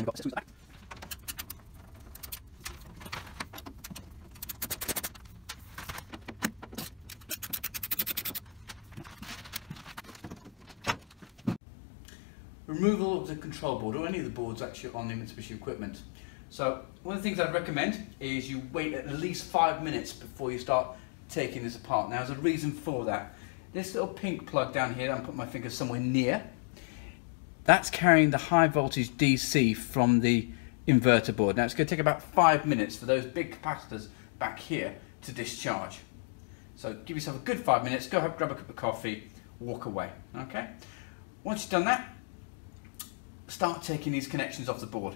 we've got systems at the back. Removal of the control board, or any of the boards actually on the Mitsubishi equipment. So one of the things I'd recommend is you wait at least 5 minutes before you start taking this apart. Now there's a reason for that. This little pink plug down here, I'm putting my finger somewhere near, that's carrying the high voltage DC from the inverter board. Now it's going to take about 5 minutes for those big capacitors back here to discharge. So give yourself a good 5 minutes, go grab a cup of coffee, walk away. Okay? Once you've done that, start taking these connections off the board.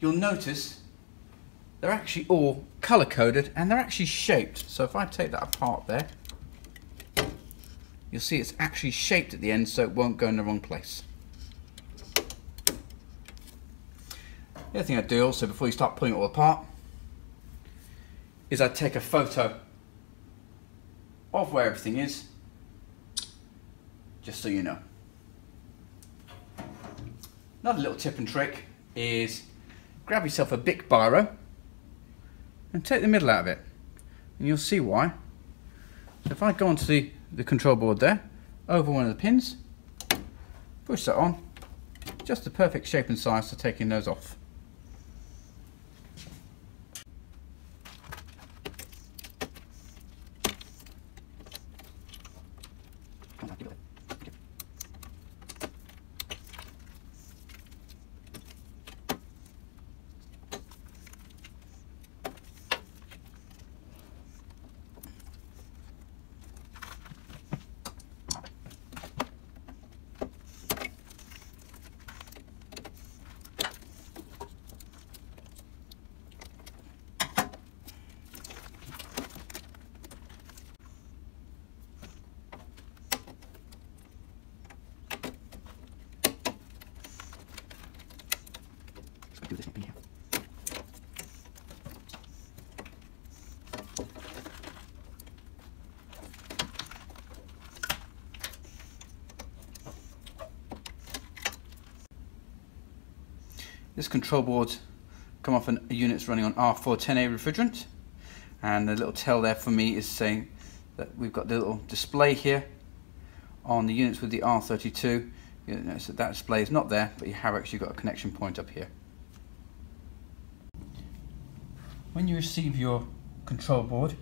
You'll notice they're actually all color coded and they're actually shaped. So if I take that apart there, you'll see it's actually shaped at the end so it won't go in the wrong place. The other thing I do also before you start pulling it all apart is I take a photo of where everything is, just so you know. Another little tip and trick is grab yourself a Bic biro and take the middle out of it, and you'll see why. So if I go onto the control board there, over one of the pins, push that on, just the perfect shape and size for taking those off. Do this in here. This control board come off a unit's running on R410A refrigerant, and the little tell there for me is saying that we've got the little display here on the units with the R32. You notice that that display is not there, but you have actually got a connection point up here. When you receive your control board,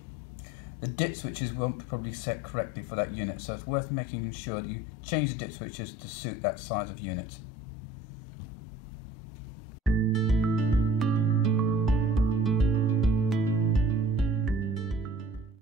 the dip switches won't probably set correctly for that unit, so it's worth making sure that you change the dip switches to suit that size of unit.